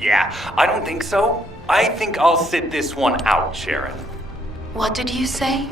Yeah, I don't think so. I think I'll sit this one out, Sharon. What did you say?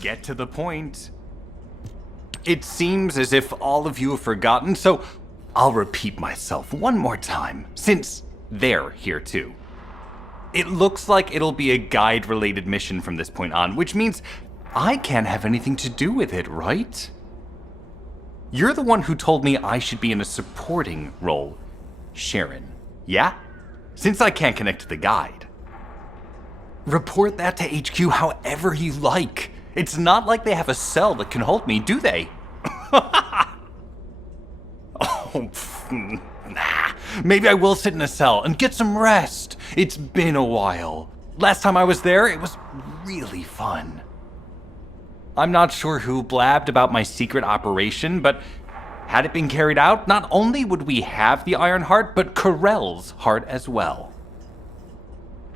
Get to the point. It seems as if all of you have forgotten, so I'll repeat myself one more time, since they're here too. It looks like it'll be a guide-related mission from this point on, which means I can't have anything to do with it, right? You're the one who told me I should be in a supporting role, Sharon, yeah? Since I can't connect to the guide. Report that to HQ however you like. It's not like they have a cell that can hold me, do they? Nah. Maybe I will sit in a cell and get some rest. It's been a while. Last time I was there, it was really fun. I'm not sure who blabbed about my secret operation, but had it been carried out, not only would we have the Iron Heart, but Corell's heart as well.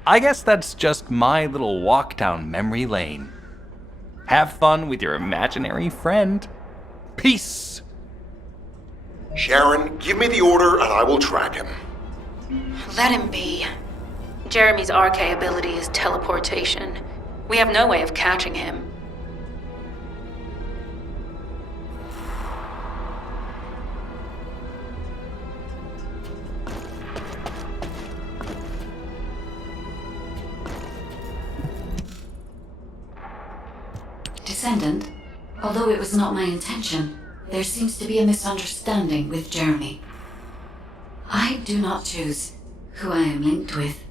I guess that's just my little walk down memory lane. Have fun with your imaginary friend. Peace. Sharon, give me the order and I will track him. Let him be. Jeremy's RK ability is teleportation. We have no way of catching him. Descendant, although it was not my intention, there seems to be a misunderstanding with Jeremy. I do not choose who I am linked with.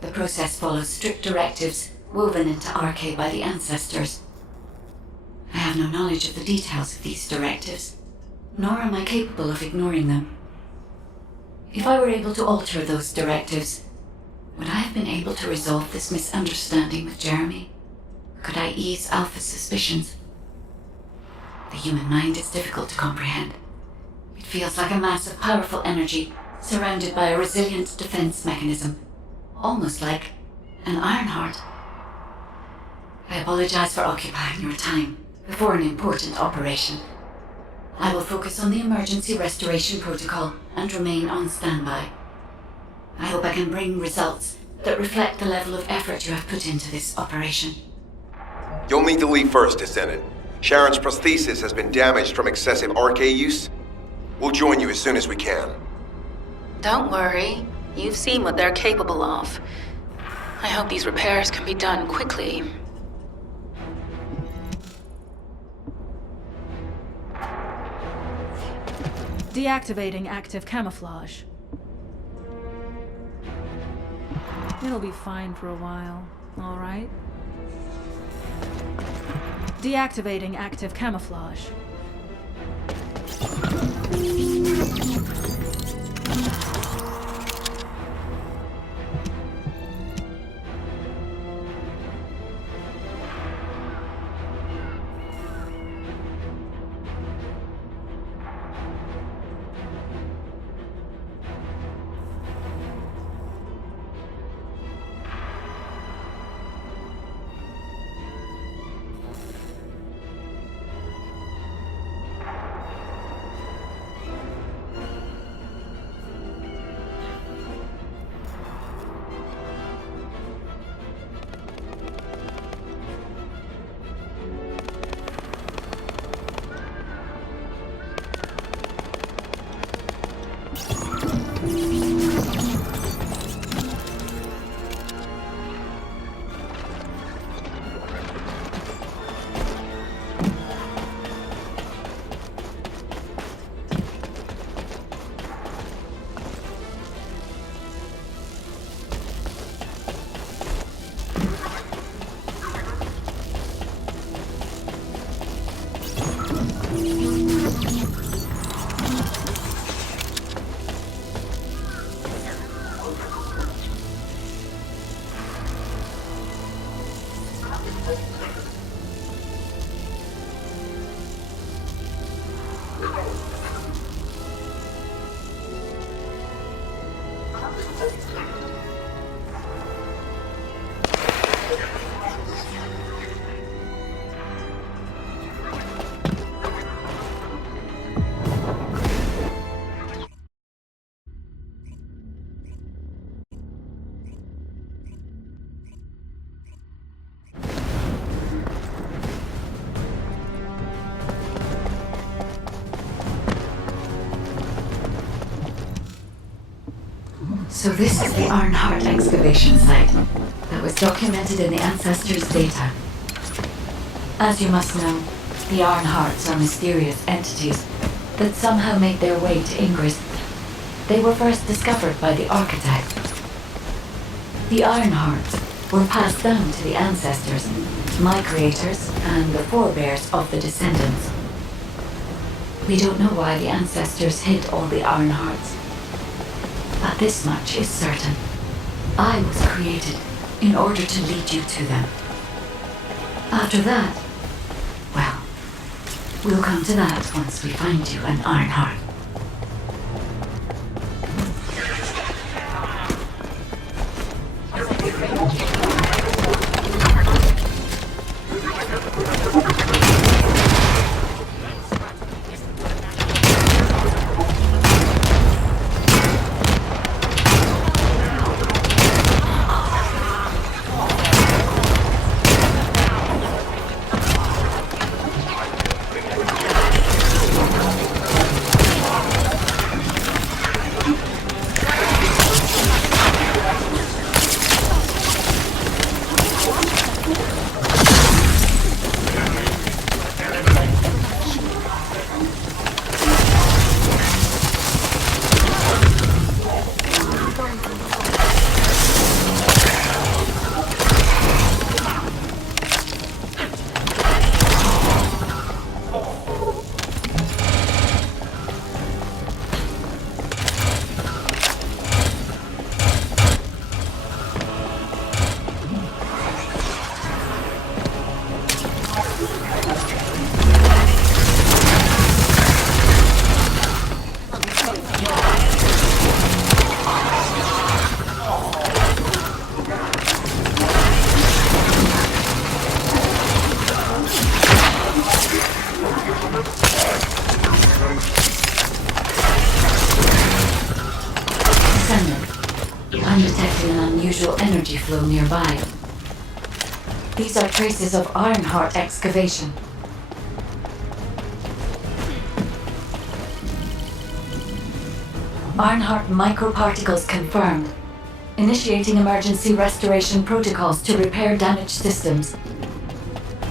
The process follows strict directives woven into RK by the ancestors. I have no knowledge of the details of these directives, nor am I capable of ignoring them. If I were able to alter those directives, would I have been able to resolve this misunderstanding with Jeremy? Could I ease Alpha's suspicions? The human mind is difficult to comprehend. It feels like a mass of powerful energy surrounded by a resilient defense mechanism, almost like an Iron Heart. I apologize for occupying your time before an important operation. I will focus on the emergency restoration protocol and remain on standby. I hope I can bring results that reflect the level of effort you have put into this operation. You'll need to leave first, Descendant. Sharon's prosthesis has been damaged from excessive RK use. We'll join you as soon as we can. Don't worry. You've seen what they're capable of. I hope these repairs can be done quickly. Deactivating active camouflage. It'll be fine for a while, all right? Deactivating active camouflage. So this is the Arnhart excavation site that was documented in the Ancestors' data. As you must know, the Arnharts are mysterious entities that somehow made their way to Ingress. They were first discovered by the Architect. The Arnharts were passed down to the Ancestors, my creators, and the forebears of the Descendants. We don't know why the Ancestors hid all the Arnharts, but this much is certain. I was created in order to lead you to them. After that, well, we'll come to that once we find you an Arnhart. I'm detecting an unusual energy flow nearby. These are traces of Arnhart excavation. Arnhart microparticles confirmed. Initiating emergency restoration protocols to repair damaged systems.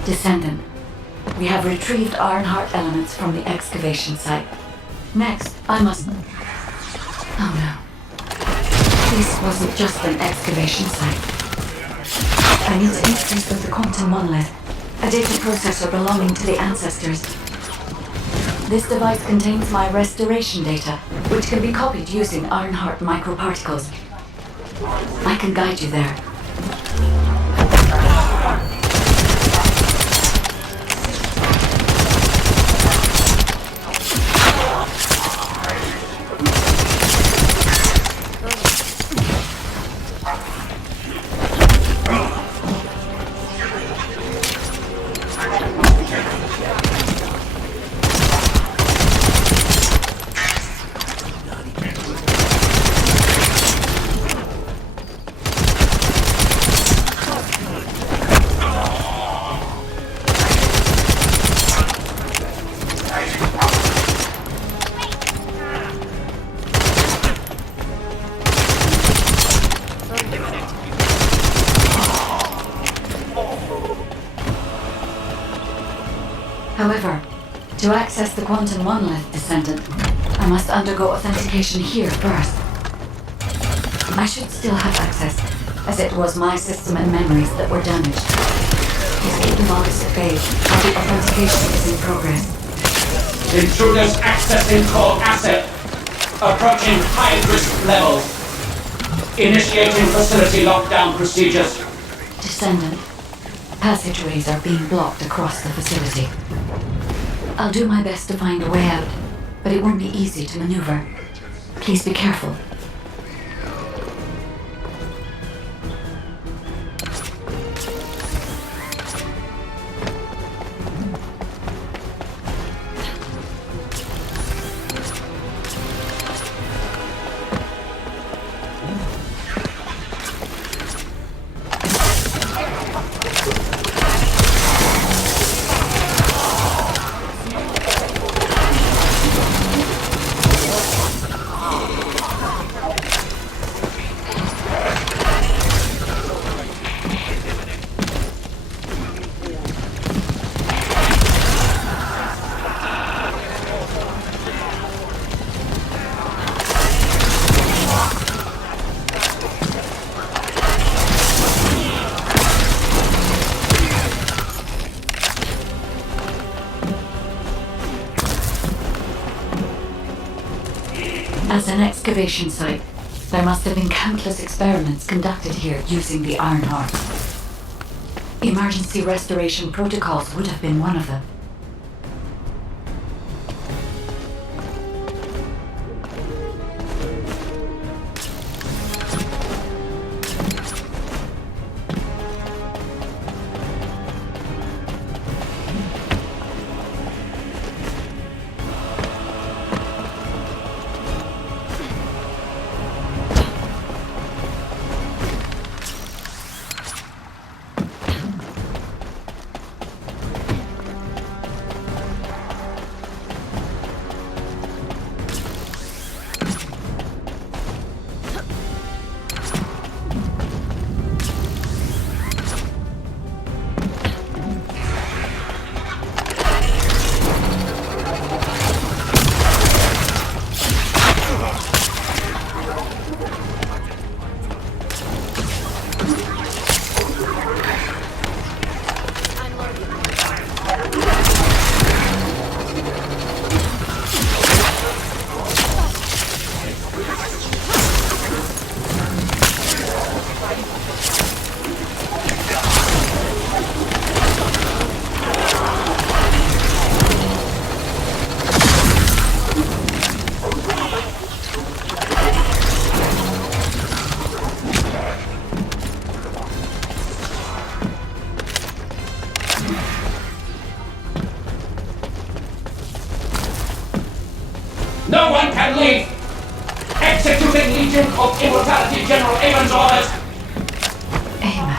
Descendant, we have retrieved Arnhart elements from the excavation site. Next, I must... Oh no. This wasn't just an excavation site. I need to interface with the quantum monolith, a data processor belonging to the Ancestors. This device contains my restoration data, which can be copied using Arnhart microparticles. I can guide you there. However, to access the quantum monolith, Descendant, I must undergo authentication here first. I should still have access, as it was my system and memories that were damaged. Please keep the models at bay while the authentication is in progress. Intruders accessing core asset. Approaching high-risk levels. Initiating facility lockdown procedures. Descendant, passageways are being blocked across the facility. I'll do my best to find a way out, but it won't be easy to maneuver. Please be careful. As an excavation site, there must have been countless experiments conducted here using the Iron Heart. Emergency restoration protocols would have been one of them. No one can leave! Executing Legion of Immortality General Amon's orders! Amen.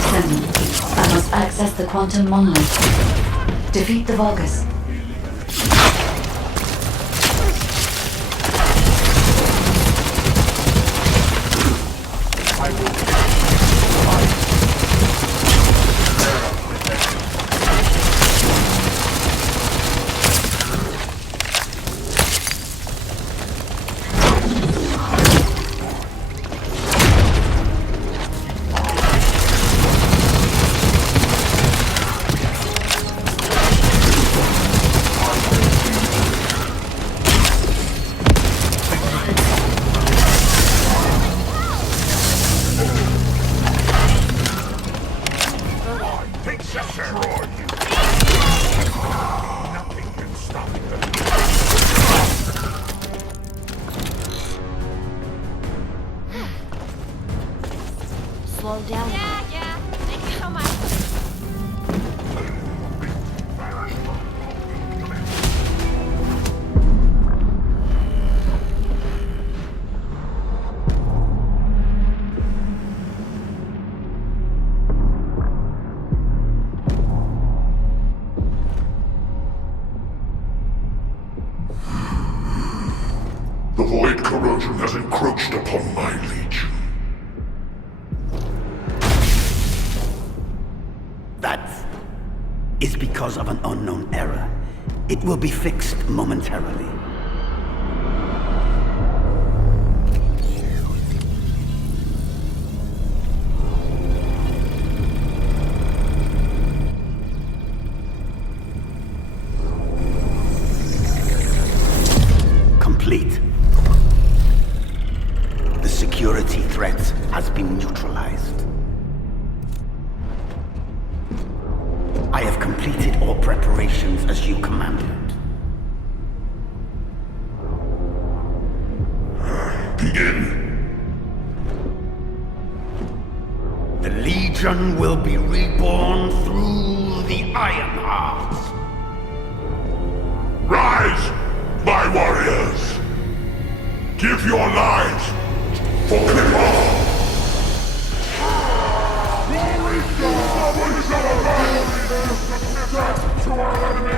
Descendant, I must access the quantum monolith. Defeat the Vulgus. Slow down. Yeah. Thank you so much. The void corrosion has encroached upon my legion. That is because of an unknown error. It will be fixed momentarily. Complete. The security threat has been neutralized. I have completed all preparations as you commanded. Begin. The Legion will be reborn through the Iron Heart. Rise, my warriors! Give your lives for Clipper! To our enemy!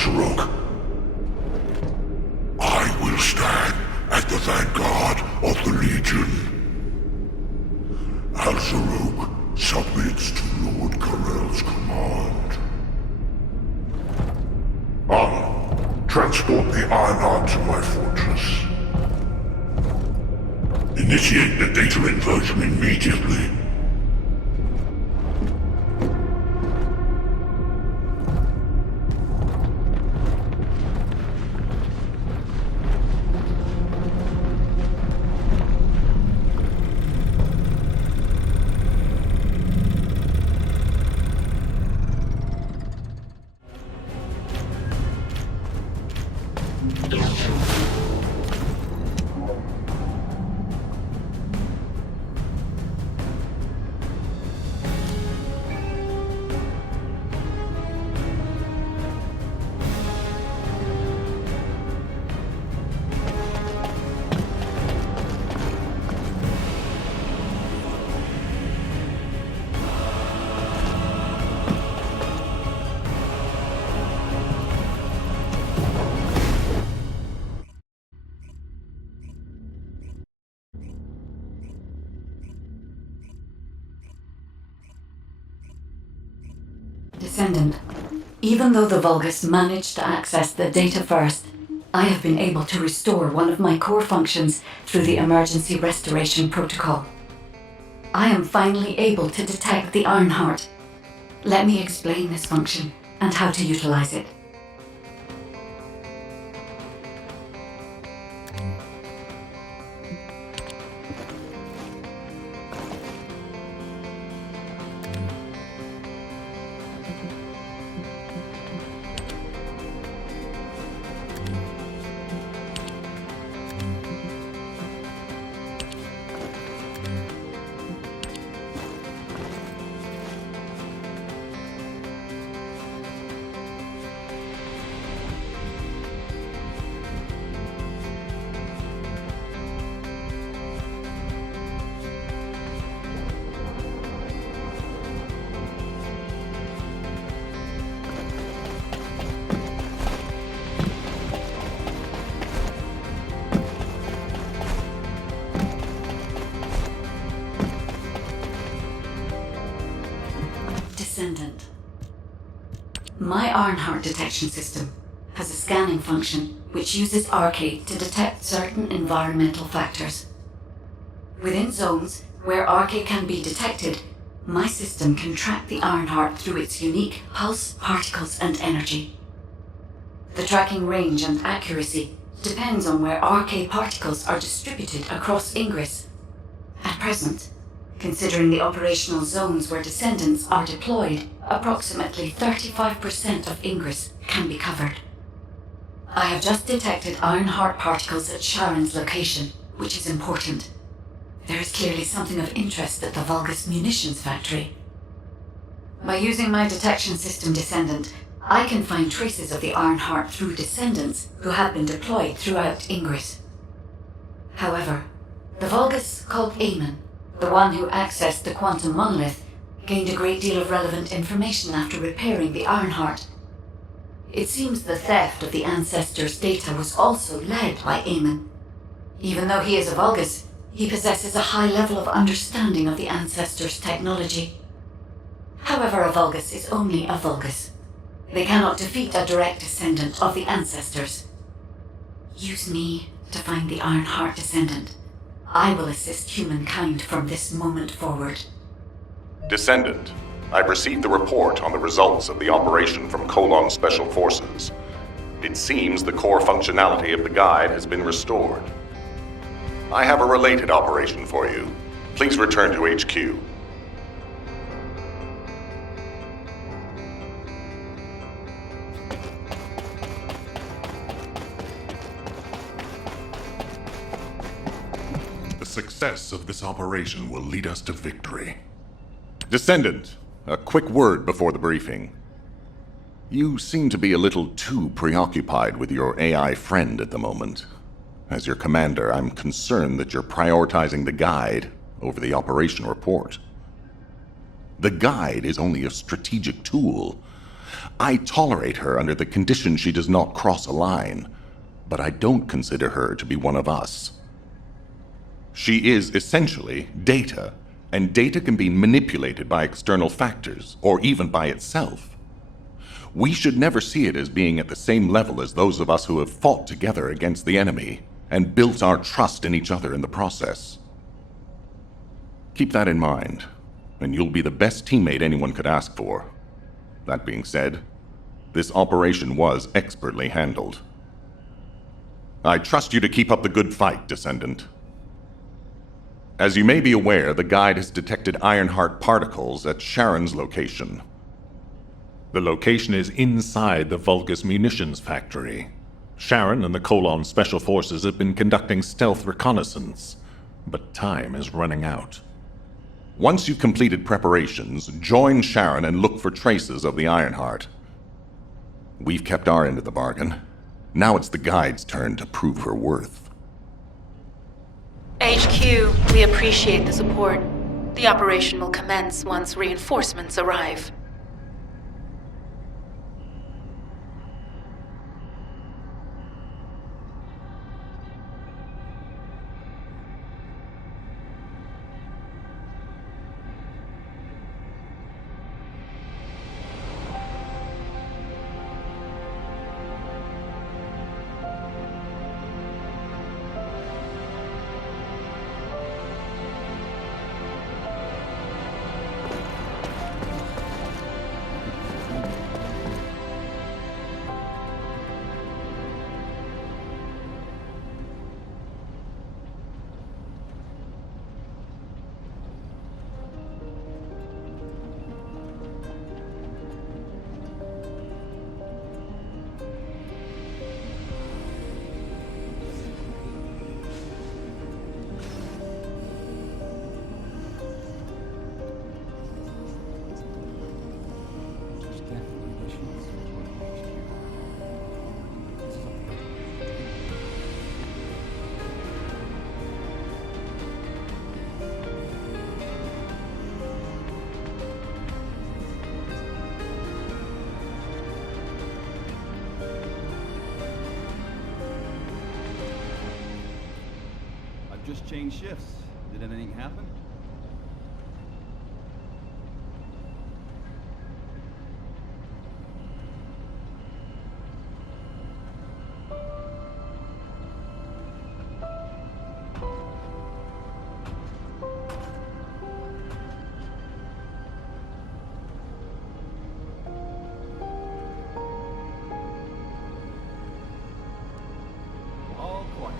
Al-Zarok. I will stand as the vanguard of the Legion. Al-Zarok submits to Lord Karel's command. Transport the Ironheart to my fortress. Initiate the data inversion immediately. Descendant, even though the Vulgus managed to access the data first, I have been able to restore one of my core functions through the emergency restoration protocol. I am finally able to detect the Ironheart. Let me explain this function and how to utilize it. Descendant. My Ironheart detection system has a scanning function which uses Arcade to detect certain environmental factors. Within zones where Arcade can be detected, my system can track the Ironheart through its unique pulse, particles, and energy. The tracking range and accuracy depends on where Arcade particles are distributed across Ingress. At present, considering the operational zones where Descendants are deployed, approximately 35% of Ingress can be covered. I have just detected Ironheart particles at Sharon's location, which is important. There is clearly something of interest at the Vulgus munitions factory. By using my detection system Descendant, I can find traces of the Ironheart through Descendants who have been deployed throughout Ingress. However, the Vulgus called Eamon, the one who accessed the quantum monolith, gained a great deal of relevant information after repairing the Ironheart. It seems the theft of the Ancestors' data was also led by Eamon. Even though he is a Vulgus, he possesses a high level of understanding of the Ancestors' technology. However, a Vulgus is only a Vulgus. They cannot defeat a direct descendant of the Ancestors. Use me to find the Ironheart Descendant. I will assist humankind from this moment forward. Descendant, I've received the report on the results of the operation from Colon Special Forces. It seems the core functionality of the guide has been restored. I have a related operation for you. Please return to HQ. The success of this operation will lead us to victory. Descendant, a quick word before the briefing. You seem to be a little too preoccupied with your AI friend at the moment. As your commander, I'm concerned that you're prioritizing the guide over the operation report. The guide is only a strategic tool. I tolerate her under the condition she does not cross a line, but I don't consider her to be one of us. She is essentially data, and data can be manipulated by external factors, or even by itself. We should never see it as being at the same level as those of us who have fought together against the enemy, and built our trust in each other in the process. Keep that in mind, and you'll be the best teammate anyone could ask for. That being said, this operation was expertly handled. I trust you to keep up the good fight, Descendant. As you may be aware, the guide has detected Ironheart particles at Sharon's location. The location is inside the Vulgus munitions factory. Sharon and the Colon Special Forces have been conducting stealth reconnaissance, but time is running out. Once you've completed preparations, join Sharon and look for traces of the Ironheart. We've kept our end of the bargain. Now it's the guide's turn to prove her worth. HQ, we appreciate the support. The operation will commence once reinforcements arrive. Just changed shifts. Did anything happen? All quiet.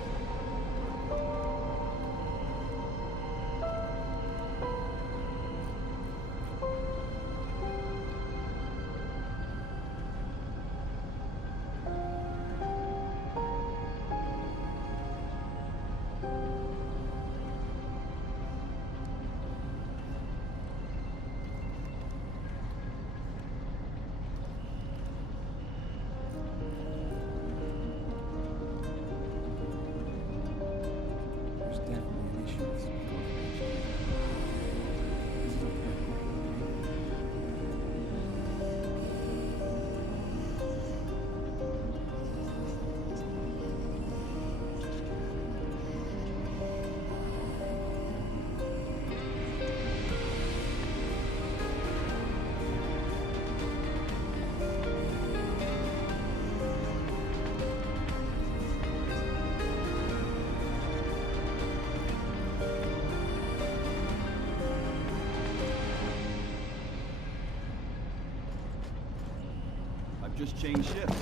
Just changed shifts.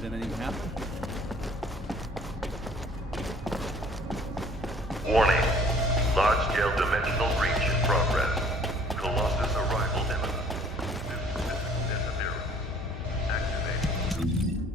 Did anything happen? Warning. Large-scale dimensional breach in progress. Colossus arrival imminent. Disappearance. Activated.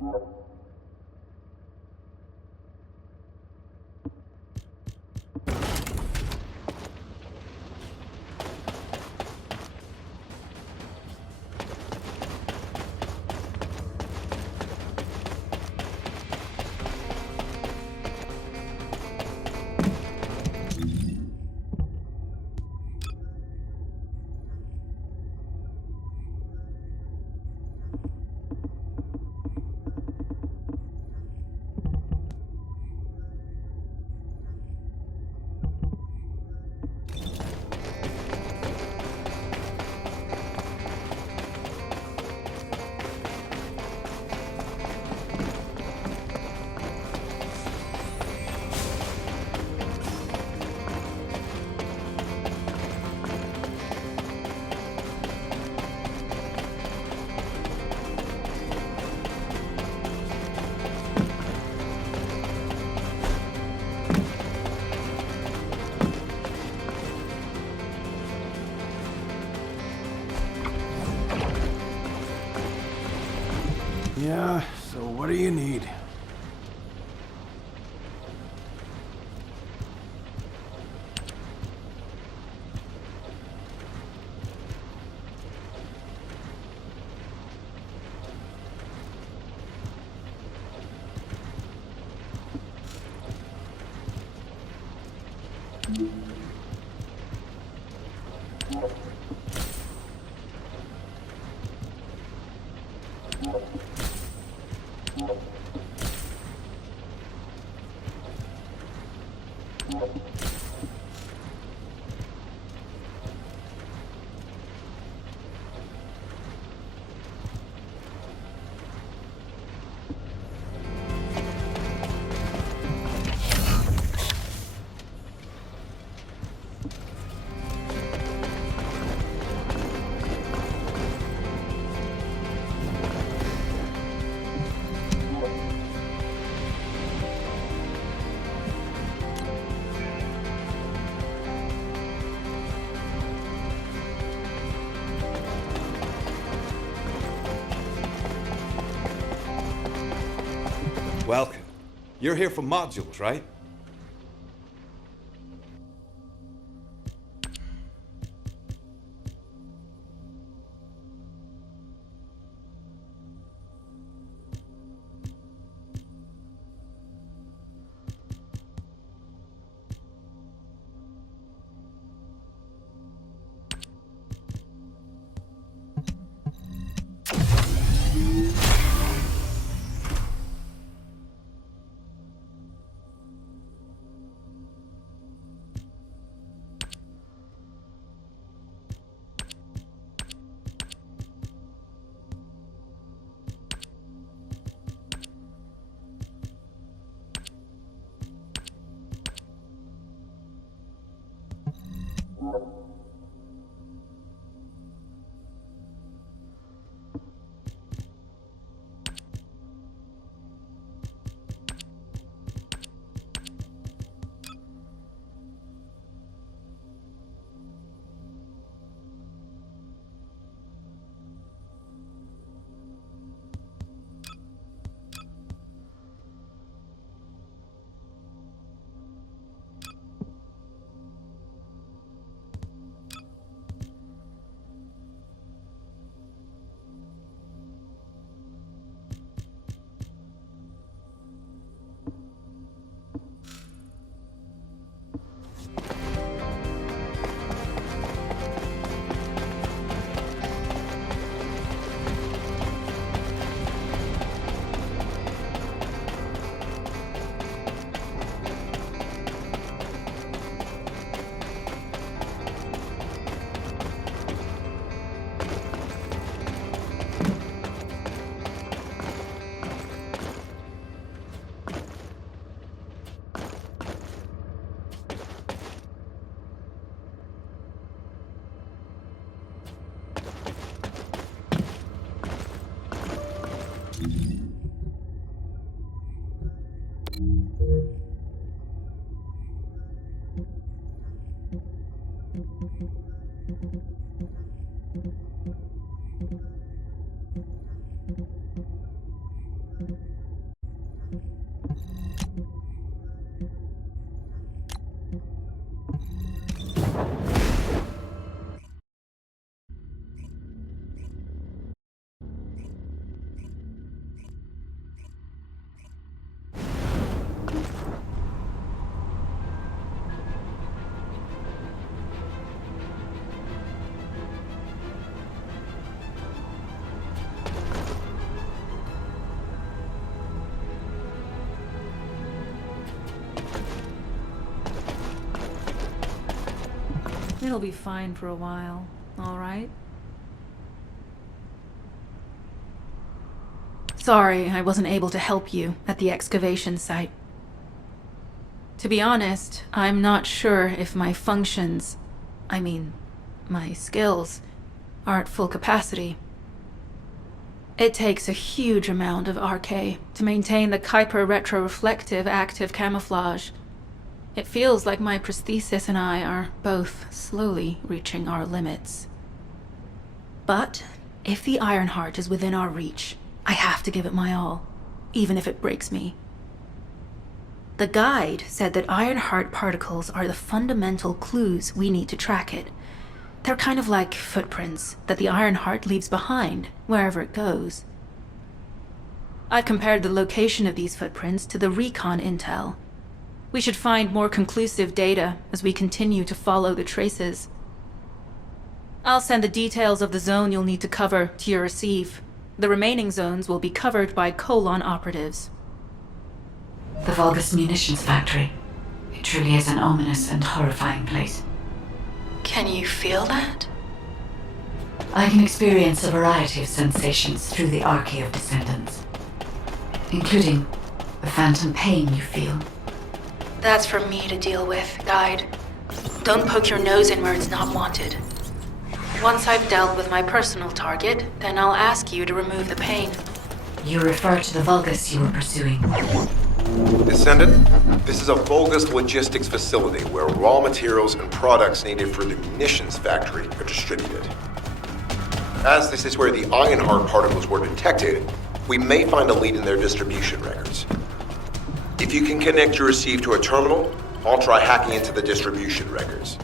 Yeah, so what do you need? Welcome. You're here for modules, right? It'll be fine for a while, alright? Sorry I wasn't able to help you at the excavation site. To be honest, I'm not sure if my functions, my skills, are at full capacity. It takes a huge amount of RK to maintain the Kuiper retroreflective active camouflage. It feels like my prosthesis and I are both slowly reaching our limits. But if the Ironheart is within our reach, I have to give it my all, even if it breaks me. The guide said that Ironheart particles are the fundamental clues we need to track it. They're kind of like footprints that the Ironheart leaves behind, wherever it goes. I've compared the location of these footprints to the recon intel. We should find more conclusive data as we continue to follow the traces. I'll send the details of the zone you'll need to cover to your receive. The remaining zones will be covered by Colon operatives. The Vulgus munitions factory. It truly is an ominous and horrifying place. Can you feel that? I can experience a variety of sensations through the Archae of Descendants, including the phantom pain you feel. That's for me to deal with, Guide. Don't poke your nose in where it's not wanted. Once I've dealt with my personal target, then I'll ask you to remove the pain. You refer to the Vulgus you were pursuing. Descendant, this is a Vulgus logistics facility where raw materials and products needed for the munitions factory are distributed. As this is where the Ironheart particles were detected, we may find a lead in their distribution records. If you can connect your receive to a terminal, I'll try hacking into the distribution records.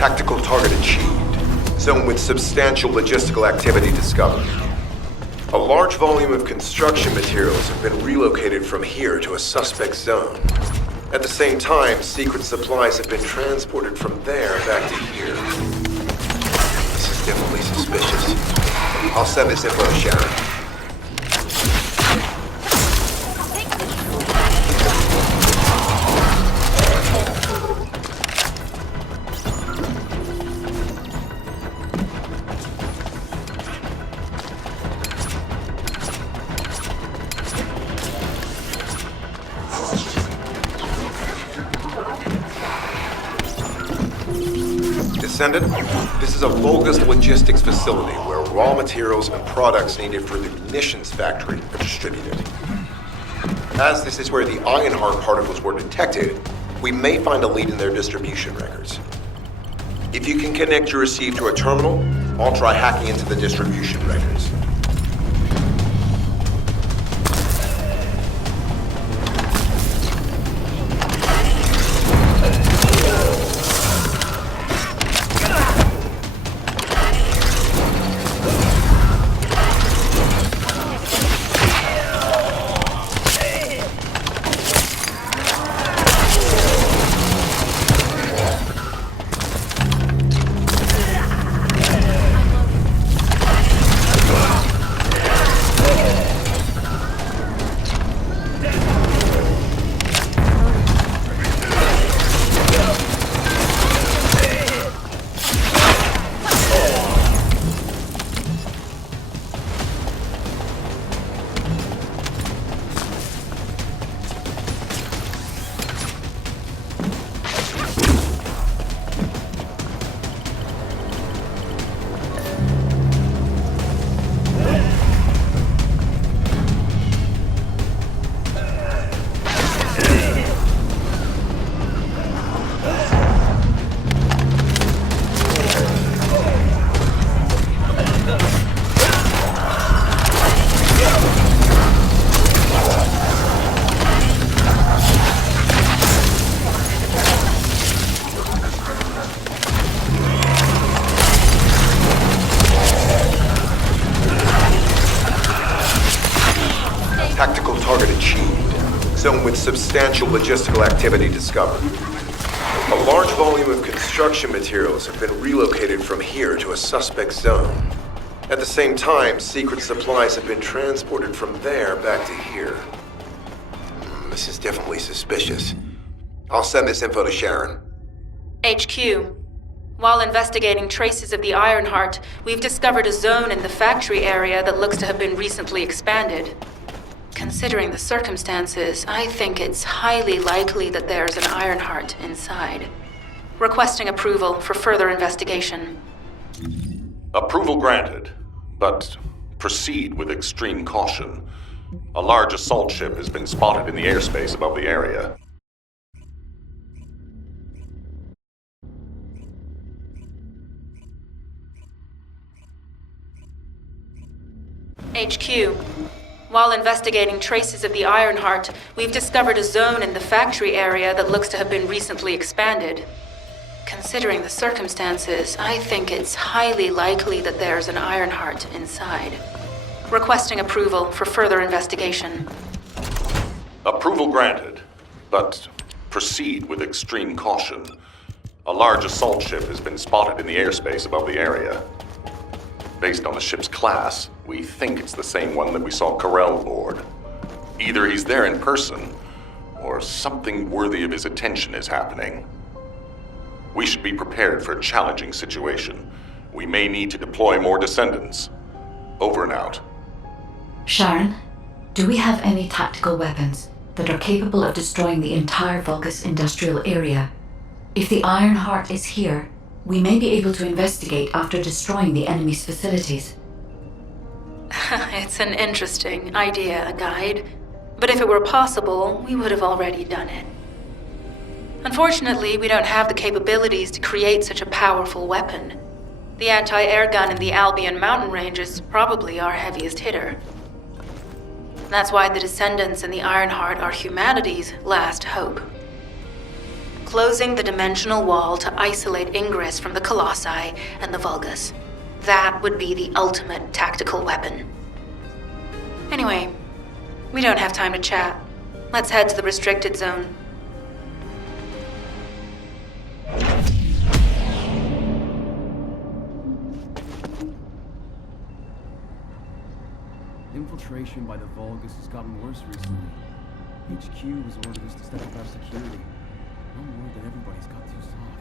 Tactical target achieved. Zone with substantial logistical activity discovered. A large volume of construction materials have been relocated from here to a suspect zone. At the same time, secret supplies have been transported from there back to here. This is definitely suspicious. I'll send this info to Sharon. Descendant, this is a Vulgus logistics facility where raw materials and products needed for the munitions factory are distributed. As this is where the Ironheart particles were detected, we may find a lead in their distribution records. If you can connect your receive to a terminal, I'll try hacking into the distribution records. Tactical target achieved. Zone with substantial logistical activity discovered. A large volume of construction materials have been relocated from here to a suspect zone. At the same time, secret supplies have been transported from there back to here. This is definitely suspicious. I'll send this info to Sharon. HQ. While investigating traces of the Ironheart, we've discovered a zone in the factory area that looks to have been recently expanded. Considering the circumstances, I think it's highly likely that there's an Ironheart inside. Requesting approval for further investigation. Approval granted, but proceed with extreme caution. A large assault ship has been spotted in the airspace above the area. HQ. While investigating traces of the Ironheart, we've discovered a zone in the factory area that looks to have been recently expanded. Considering the circumstances, I think it's highly likely that there's an Ironheart inside. Requesting approval for further investigation. Approval granted, but proceed with extreme caution. A large assault ship has been spotted in the airspace above the area. Based on the ship's class, we think it's the same one that we saw Carell board. Either he's there in person, or something worthy of his attention is happening. We should be prepared for a challenging situation. We may need to deploy more Descendants. Over and out. Sharon, do we have any tactical weapons that are capable of destroying the entire Vulgus industrial area? If the Ironheart is here, we may be able to investigate after destroying the enemy's facilities. It's an interesting idea, Guide. But if it were possible, we would have already done it. Unfortunately, we don't have the capabilities to create such a powerful weapon. The anti-air gun in the Albion mountain range is probably our heaviest hitter. That's why the Descendants and the Ironheart are humanity's last hope. Closing the dimensional wall to isolate ingress from the Colossi and the Vulgus. That would be the ultimate tactical weapon. Anyway, we don't have time to chat. Let's head to the restricted zone. Infiltration by the Vulgus has gotten worse recently. HQ was ordered us to step up our security. I'm worried that everybody's got too soft.